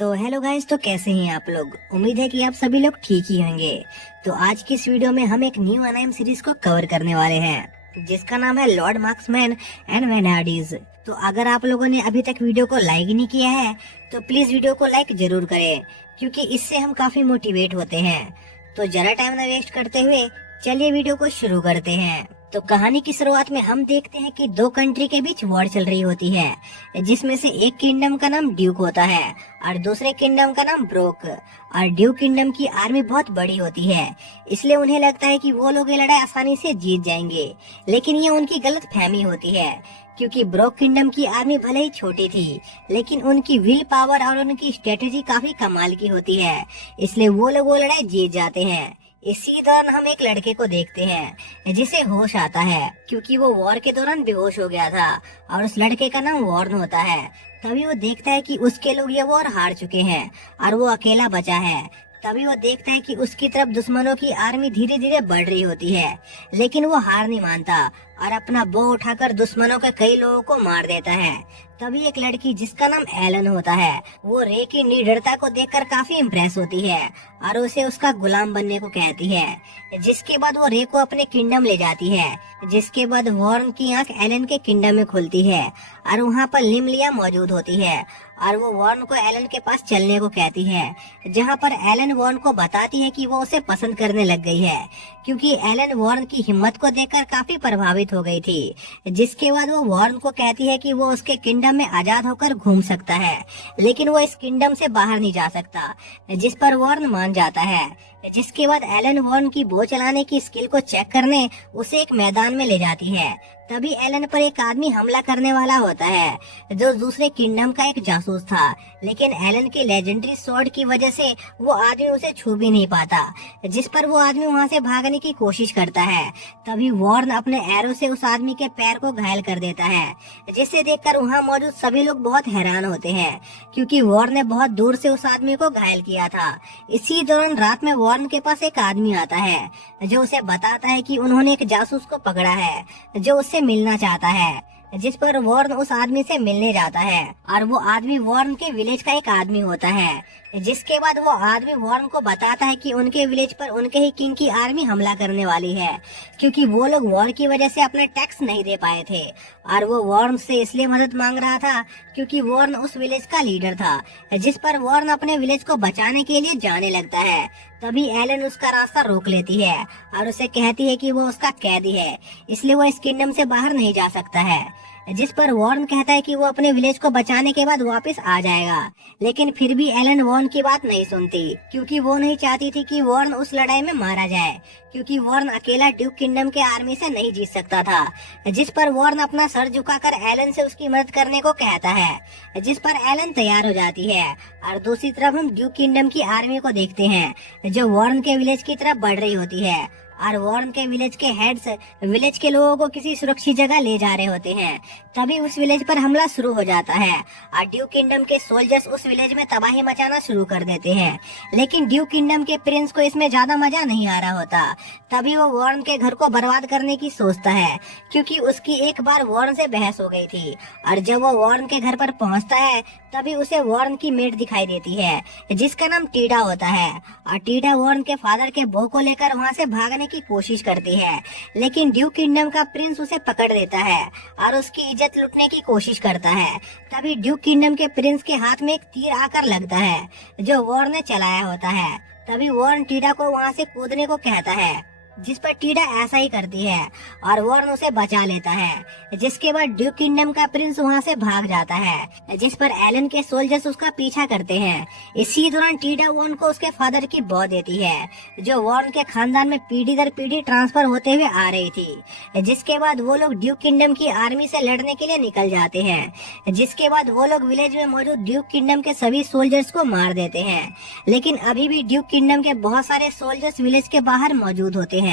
तो hello guys, तो कैसे हैं आप लोग। उम्मीद है कि आप सभी लोग ठीक ही होंगे। तो आज की इस वीडियो में हम एक न्यू एनाइम सीरीज को कवर करने वाले हैं जिसका नाम है लॉर्ड मार्क्समैन एंड वेनार्डीज। तो अगर आप लोगों ने अभी तक वीडियो को लाइक नहीं किया है तो प्लीज वीडियो को लाइक जरूर करें, क्योंकि इससे हम काफी मोटिवेट होते हैं। तो जरा टाइम न वेस्ट करते हुए चलिए वीडियो को शुरू करते हैं। तो कहानी की शुरुआत में हम देखते हैं कि दो कंट्री के बीच वॉर चल रही होती है, जिसमें से एक किंगडम का नाम ड्यूक होता है और दूसरे किंगडम का नाम ब्रोक। और ड्यूक किंगडम की आर्मी बहुत बड़ी होती है, इसलिए उन्हें लगता है कि वो लोग ये लड़ाई आसानी से जीत जाएंगे। लेकिन ये उनकी गलत फहमी होती है, क्योंकि ब्रोक किंगडम की आर्मी भले ही छोटी थी, लेकिन उनकी विल पावर और उनकी स्ट्रेटेजी काफी कमाल की होती है, इसलिए वो लोग वो लड़ाई जीत जाते हैं। इसी दौरान हम एक लड़के को देखते हैं जिसे होश आता है, क्योंकि वो वॉर के दौरान बेहोश हो गया था और उस लड़के का नाम वॉर्न होता है। तभी वो देखता है कि उसके लोग ये वॉर हार चुके हैं और वो अकेला बचा है। तभी वो देखता है कि उसकी तरफ दुश्मनों की आर्मी धीरे धीरे बढ़ रही होती है, लेकिन वो हार नहीं मानता और अपना बो उठाकर दुश्मनों के कई लोगों को मार देता है। तभी एक लड़की जिसका नाम एलन होता है, वो रे की निडरता को देखकर काफी इम्प्रेस होती है और उसे उसका गुलाम बनने को कहती है। जिसके बाद वो रे को अपने किंगडम ले जाती है। जिसके बाद वॉर्न की आंख एलन के किंगडम में खुलती है और वहाँ पर लिमलिया मौजूद होती है और वो वॉर्न को एलन के पास चलने को कहती है, जहाँ पर एलन वॉर्न को बताती है कि वो उसे पसंद करने लग गई है, क्योंकि एलन वॉर्न की हिम्मत को देखकर काफी प्रभावित हो गई थी। जिसके बाद वो वॉर्न को कहती है कि वो उसके किंगडम में आजाद होकर घूम सकता है, लेकिन वो इस किंगडम से बाहर नहीं जा सकता। जिस पर वॉर्न मान जाता है। जिसके बाद एलन वॉर्न की बो चलाने की स्किल को चेक करने उसे एक मैदान में ले जाती है। तभी एलन पर एक आदमी हमला करने वाला होता है, जो दूसरे किंगडम का एक जासूस था, लेकिन एलन के लेजेंडरी स्वॉर्ड की वजह से वो आदमी उसे छू भी नहीं पाता। जिस पर वो आदमी वहाँ से भागने की कोशिश करता है। तभी वॉर्न अपने एरो से उस आदमी के पैर को घायल कर देता है, जिसे देखकर वहाँ मौजूद सभी लोग बहुत हैरान होते हैं, क्योंकि वॉर्न ने बहुत दूर से उस आदमी को घायल किया था। इसी दौरान रात में वॉर्न के पास एक आदमी आता है, जो उसे बताता है कि उन्होंने एक जासूस को पकड़ा है जो उससे मिलना चाहता है। जिस पर वॉर्न उस आदमी से मिलने जाता है और वो आदमी वॉर्न के विलेज का एक आदमी होता है। जिसके बाद वो आदमी वॉर्न को बताता है कि उनके विलेज पर उनके ही किंग की आर्मी हमला करने वाली है, क्योंकि वो लोग वॉर की वजह से अपने टैक्स नहीं दे पाए थे और वो वॉर्न से इसलिए मदद मांग रहा था क्योंकि वॉर्न उस विलेज का लीडर था। जिस पर वॉर्न अपने विलेज को बचाने के लिए जाने लगता है। तभी एलन उसका रास्ता रोक लेती है और उसे कहती है कि वो उसका कैदी है, इसलिए वो इस किंगडम से बाहर नहीं जा सकता है। जिस पर वॉर्न कहता है कि वो अपने विलेज को बचाने के बाद वापस आ जाएगा, लेकिन फिर भी एलन वॉर्न की बात नहीं सुनती, क्योंकि वो नहीं चाहती थी कि वॉर्न उस लड़ाई में मारा जाए, क्योंकि वॉर्न अकेला ड्यूक किंगडम के आर्मी से नहीं जीत सकता था। जिस पर वॉर्न अपना सर झुकाकर एलन से उसकी मदद करने को कहता है, जिस पर एलन तैयार हो जाती है। और दूसरी तरफ हम ड्यूक किंगडम की आर्मी को देखते हैं, जो वॉर्न के विलेज की तरफ बढ़ रही होती है और वॉर्न के विलेज के हेड्स विलेज के लोगों को किसी सुरक्षित जगह ले जा रहे होते हैं। तभी उस विलेज पर हमला शुरू हो जाता है और ड्यूक किंगडम के सोल्जर्स उस विलेज में तबाही मचाना शुरू कर देते हैं, लेकिन ड्यूक किंगडम के प्रिंस को इसमें ज्यादा मजा नहीं आ रहा होता। तभी वो वॉर्न के घर को बर्बाद करने की सोचता है, क्योंकि उसकी एक बार वॉर्न से बहस हो गई थी। और जब वो वॉर्न के घर पर पहुंचता है, तभी उसे वॉर्न की मेड दिखाई देती है, जिसका नाम टीडा होता है। और टीडा वॉर्न के फादर के बो को लेकर वहाँ से भागने की कोशिश करती है, लेकिन ड्यूक किंगडम का प्रिंस उसे पकड़ लेता है और उसकी इज्जत लूटने की कोशिश करता है। तभी ड्यूक किंगडम के प्रिंस के हाथ में एक तीर आकर लगता है, जो वॉर्न ने चलाया होता है। तभी वॉर्न टीडा को वहाँ से कूदने को कहता है, जिस पर टीडा ऐसा ही करती है और वॉर्न उसे बचा लेता है। जिसके बाद ड्यूक किंगडम का प्रिंस वहाँ से भाग जाता है, जिस पर एलन के सोल्जर्स उसका पीछा करते हैं। इसी दौरान टीडा वॉर्न को उसके फादर की बो देती है, जो वॉर्न के खानदान में पीढ़ी दर पीढ़ी ट्रांसफर होते हुए आ रही थी। जिसके बाद वो लोग ड्यूक किंगडम की आर्मी से लड़ने के लिए निकल जाते हैं। जिसके बाद वो लोग विलेज में मौजूद ड्यूक किंगडम के सभी सोल्जर्स को मार देते हैं, लेकिन अभी भी ड्यूक किंगडम के बहुत सारे सोल्जर्स विलेज के बाहर मौजूद होते हैं।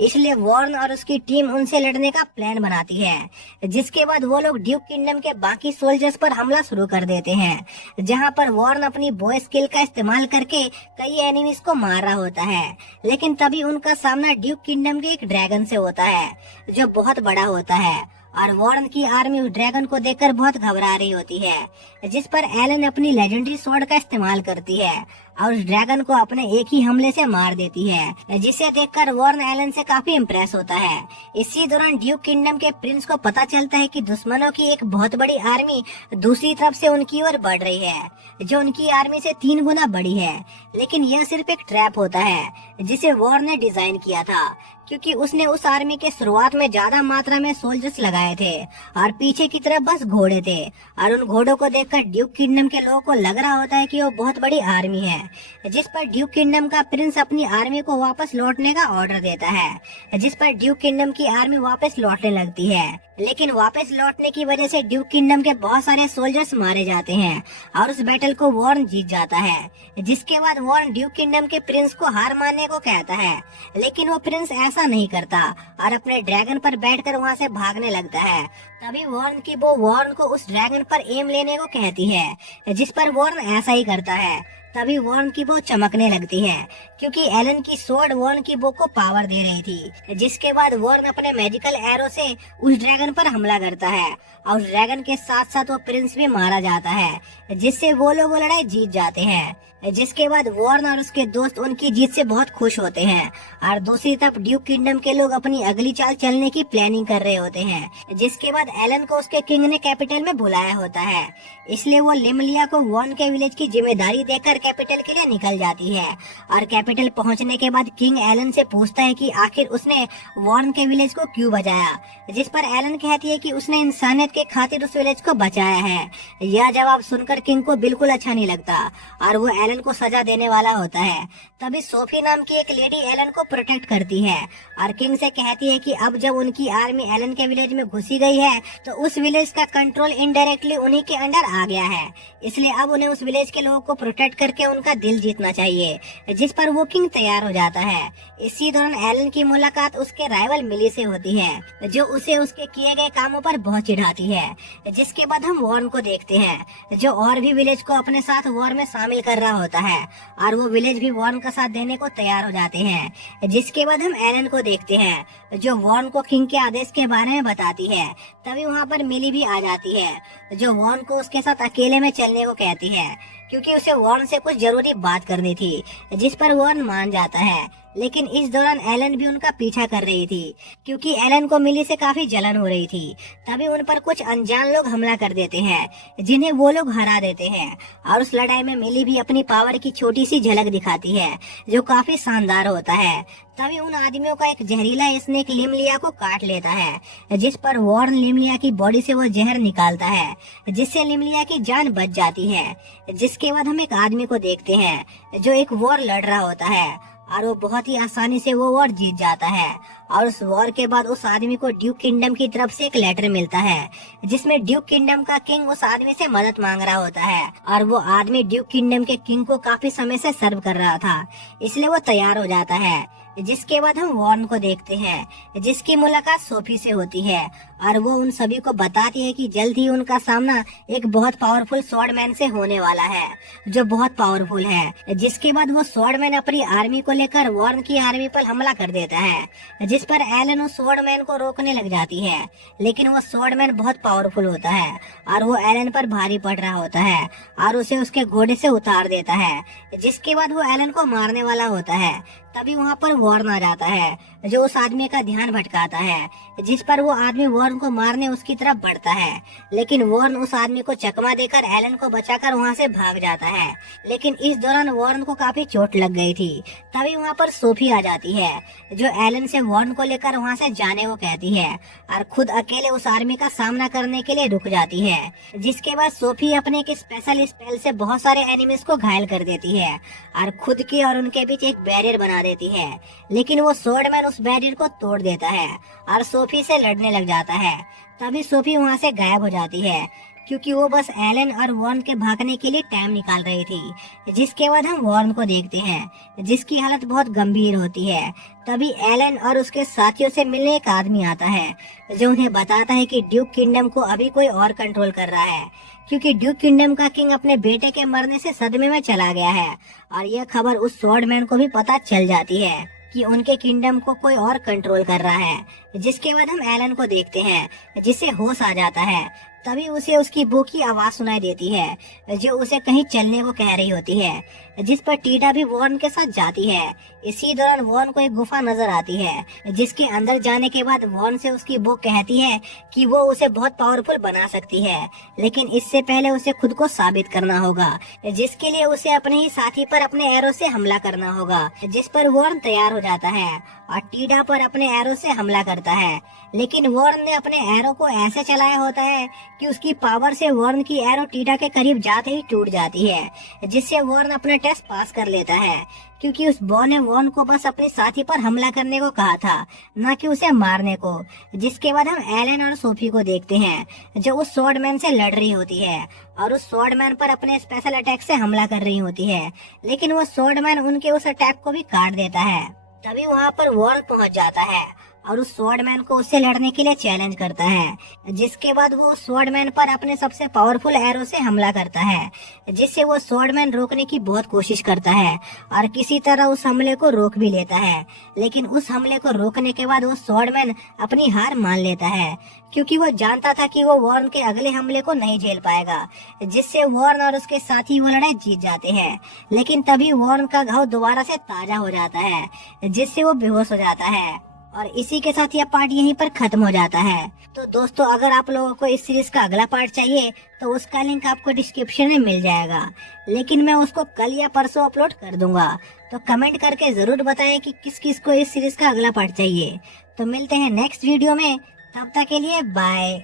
इसलिए वॉर्न और उसकी टीम उनसे लड़ने का प्लान बनाती है। जिसके बाद वो लोग ड्यूक किंगडम के बाकी सोल्जर्स पर हमला शुरू कर देते हैं, जहां पर वॉर्न अपनी बो स्किल का इस्तेमाल करके कई एनिमीज को मार रहा होता है। लेकिन तभी उनका सामना ड्यूक किंगडम के एक ड्रैगन से होता है, जो बहुत बड़ा होता है और वॉर्न की आर्मी उस ड्रैगन को देखकर बहुत घबरा रही होती है, जिस पर एलन अपनी लेजेंडरी स्वॉर्ड का इस्तेमाल करती है और उस ड्रैगन को अपने एक ही हमले से मार देती है, जिसे देखकर वॉर्न एलन से काफी इम्प्रेस होता है। इसी दौरान ड्यूक किंगडम के प्रिंस को पता चलता है कि दुश्मनों की एक बहुत बड़ी आर्मी दूसरी तरफ से उनकी ओर बढ़ रही है, जो उनकी आर्मी से 3 गुना बड़ी है। लेकिन यह सिर्फ एक ट्रैप होता है जिसे वॉर्न ने डिजाइन किया था, क्योंकि उसने उस आर्मी के शुरुआत में ज्यादा मात्रा में सोल्जर्स लगाए थे और पीछे की तरफ बस घोड़े थे, और उन घोड़ों को देखकर ड्यूक किंगडम के लोगों को लग रहा होता है कि वो बहुत बड़ी आर्मी है, जिस पर ड्यूक किंगडम का प्रिंस अपनी आर्मी को वापस लौटने का ऑर्डर देता है, जिस पर ड्यूक किंगडम की आर्मी वापस लौटने लगती है। लेकिन वापस लौटने की वजह से ड्यूक किंगडम के बहुत सारे सोल्जर्स मारे जाते हैं और उस बैटल को वॉर्न जीत जाता है, जिसके बाद वॉर्न ड्यूक किंगडम के प्रिंस को हार मानने को कहता है। लेकिन वो प्रिंस ऐसा नहीं करता और अपने ड्रैगन पर बैठकर वहाँ से भागने लगता है। तभी वॉर्न की वो वॉर्न को उस ड्रैगन पर एम लेने को कहती है, जिस पर वॉर्न ऐसा ही करता है। तभी वॉर्न की बो चमकने लगती है, क्योंकि एलन की स्वॉर्ड वॉर्न की बो को पावर दे रही थी। जिसके बाद वॉर्न अपने मैजिकल एरो से उस ड्रैगन पर हमला करता है और उस ड्रैगन के साथ साथ वो प्रिंस भी मारा जाता है, जिससे वो लोग वो लड़ाई जीत जाते हैं। जिसके बाद वॉर्न और उसके दोस्त उनकी जीत से बहुत खुश होते हैं और दूसरी तरफ ड्यूक किंगडम के लोग अपनी अगली चाल चलने की प्लानिंग कर रहे होते हैं। जिसके बाद एलन को उसके किंग ने कैपिटल में बुलाया होता है, इसलिए वो लिमलिया को वॉर्न के विलेज की जिम्मेदारी देकर कैपिटल के लिए निकल जाती है। और कैपिटल पहुंचने के बाद किंग एलन से पूछता है कि आखिर उसने वॉर्न के विलेज को क्यों बचाया, जिस पर एलन कहती है कि उसने इंसानियत के खातिर उस विलेज को बचाया है। यह जवाब सुनकर किंग को बिल्कुल अच्छा नहीं लगता और वो एलन को सजा देने वाला होता है। तभी सोफी नाम की एक लेडी एलन को प्रोटेक्ट करती है और किंग से कहती है कि अब जब उनकी आर्मी एलन के विलेज में घुसी गई है तो उस विलेज का कंट्रोल इनडायरेक्टली उन्हीं के अंडर आ गया है, इसलिए अब उन्हें उस विलेज के लोगों को प्रोटेक्ट करके उनका दिल जीतना चाहिए। जिस पर वो किंग तैयार हो जाता है। इसी दौरान एलन की मुलाकात उसके राइवल मिली से होती है, जो उसे उसके किए गए कामों पर बहुत चिढ़ाती है। जिसके बाद हम वॉर्न को देखते हैं, जो और भी विलेज को अपने साथ वॉर में शामिल कर रहा होता है और वो विलेज भी वॉर्न का साथ देने को तैयार हो जाते हैं। जिसके बाद हम एलन को देखते हैं, जो वॉर्न को किंग के आदेश के बारे में बताती है। तभी वहाँ पर मिली भी आ जाती है, जो वॉर्न को उसके साथ अकेले में चलने को कहती है, क्योंकि उसे वॉर्न से कुछ जरूरी बात करनी थी, जिस पर वॉर्न मान जाता है। लेकिन इस दौरान एलन भी उनका पीछा कर रही थी, क्योंकि एलन को मिली से काफी जलन हो रही थी। तभी उन पर कुछ अनजान लोग हमला कर देते हैं, जिन्हें वो लोग हरा देते हैं। और उस लड़ाई में मिली भी अपनी पावर की छोटी सी झलक दिखाती है, जो काफी शानदार होता है। तभी उन आदमियों का एक जहरीला स्नेक लिमलिया को काट लेता है, जिस पर वॉर्न लिमलिया की बॉडी से वो जहर निकालता है, जिससे लिमलिया की जान बच जाती है। जिसके बाद हम एक आदमी को देखते हैं, जो एक वॉर लड़ रहा होता है और वो बहुत ही आसानी से वो वॉर जीत जाता है। और उस वॉर के बाद उस आदमी को ड्यूक किंगडम की तरफ से एक लेटर मिलता है, जिसमें ड्यूक किंगडम का किंग उस आदमी से मदद मांग रहा होता है। और वो आदमी ड्यूक किंगडम के किंग को काफी समय से सर्व कर रहा था, इसलिए वो तैयार हो जाता है। जिसके बाद हम वॉर्न को देखते हैं, जिसकी मुलाकात सोफी से होती है और वो उन सभी को बताती है कि जल्द ही उनका सामना एक बहुत पावरफुल स्वॉर्डमैन से होने वाला है, जो बहुत पावरफुल है। जिसके बाद वो स्वॉर्डमैन अपनी आर्मी को लेकर वॉर्न की आर्मी पर हमला कर देता है, जिस पर एलन उस स्वॉर्डमैन को रोकने लग जाती है। लेकिन वो स्वॉर्डमैन बहुत पावरफुल होता है और वो एलन पर भारी पड़ रहा होता है और उसे उसके घोड़े से उतार देता है। जिसके बाद वो एलन को मारने वाला होता है। तभी वहाँ पर वॉर्न आ जाता है, जो उस आदमी का ध्यान भटकाता है, जिस पर वो आदमी वॉर्न को मारने उसकी तरफ बढ़ता है। लेकिन वॉर्न उस आदमी को चकमा देकर एलन को बचाकर वहाँ से भाग जाता है। लेकिन इस दौरान वॉर्न को काफी चोट लग गई थी। तभी वहाँ पर सोफी आ जाती है, जो एलन से वॉर्न को लेकर वहाँ से जाने को कहती है और खुद अकेले उस आर्मी का सामना करने के लिए रुक जाती है। जिसके बाद सोफी अपने एक स्पेशल स्पेल से बहुत सारे एनिमीज को घायल कर देती है और खुद के और उनके बीच एक बैरियर बना देती है। लेकिन वो स्वॉर्डमैन उस बैरियर को तोड़ देता है और सोफी से लड़ने लग जाता है। तभी सोफी वहाँ से गायब हो जाती है, क्योंकि वो बस एलन और वॉर्न के भागने के लिए टाइम निकाल रही थी। जिसके बाद हम वॉर्न को देखते हैं, जिसकी हालत बहुत गंभीर होती है। तभी एलन और उसके साथियों से मिलने एक आदमी आता है, जो उन्हें बताता है कि ड्यूक किंगडम को अभी कोई और कंट्रोल कर रहा है, क्योंकि ड्यूक किंगडम का किंग अपने बेटे के मरने से सदमे में चला गया है। और यह खबर उस स्वॉर्डमैन को भी पता चल जाती है। कि उनके किंगडम को कोई और कंट्रोल कर रहा है। जिसके बाद हम एलन को देखते हैं जिसे होश आ जाता है। तभी उसे उसकी बू की आवाज सुनाई देती है जो उसे कहीं चलने को कह रही होती है, जिस पर टीडा भी वॉर्न के साथ जाती है। इसी दौरान वॉर्न को एक गुफा नजर आती है जिसके अंदर जाने के बाद वॉर्न से उसकी बू कहती है कि वो उसे बहुत पावरफुल बना सकती है, लेकिन इससे पहले उसे खुद को साबित करना होगा, जिसके लिए उसे अपने ही साथी पर अपने एरो से हमला करना होगा। जिस पर वॉर्न तैयार हो जाता है और टीडा पर अपने एरो से हमला करता है। लेकिन वॉर्न ने अपने एरो को ऐसे चलाया होता है कि उसकी पावर से वॉर्न की एरो टीडा के करीब जाते ही टूट जाती है, जिससे वॉर्न अपना टेस्ट पास कर लेता है, क्योंकि उस बॉ ने वॉर्न को बस अपने साथी पर हमला करने को कहा था, न कि उसे मारने को। जिसके बाद हम एलन और सोफी को देखते हैं जो उस स्वॉर्डमैन से लड़ रही होती है और उस स्वॉर्डमैन पर अपने स्पेशल अटैक से हमला कर रही होती है, लेकिन वो स्वॉर्डमैन उनके उस अटैक को भी काट देता है। तभी वहाँ पर वॉर्न पहुंच जाता है और उस स्वॉर्डमैन को उससे लड़ने के लिए चैलेंज करता है। जिसके बाद वो उस स्वॉर्डमैन पर अपने सबसे पावरफुल एरो से हमला करता है, जिससे वो स्वॉर्डमैन रोकने की बहुत कोशिश करता है और किसी तरह उस हमले को रोक भी लेता है। लेकिन उस हमले को रोकने के बाद वो स्वॉर्डमैन अपनी हार मान लेता है, क्योंकि वो जानता था कि वो वॉर्न के अगले हमले को नहीं झेल पाएगा, जिससे वॉर्न और उसके साथी वो लड़ाई जीत जाते हैं। लेकिन तभी वॉर्न का घाव दोबारा से ताजा हो जाता है, जिससे वो बेहोश हो जाता है और इसी के साथ यह पार्ट यहीं पर खत्म हो जाता है। तो दोस्तों, अगर आप लोगों को इस सीरीज का अगला पार्ट चाहिए तो उसका लिंक आपको डिस्क्रिप्शन में मिल जाएगा, लेकिन मैं उसको कल या परसों अपलोड कर दूंगा। तो कमेंट करके जरूर बताएं कि किस किस को इस सीरीज का अगला पार्ट चाहिए। तो मिलते हैं नेक्स्ट वीडियो में, तब तक के लिए बाय।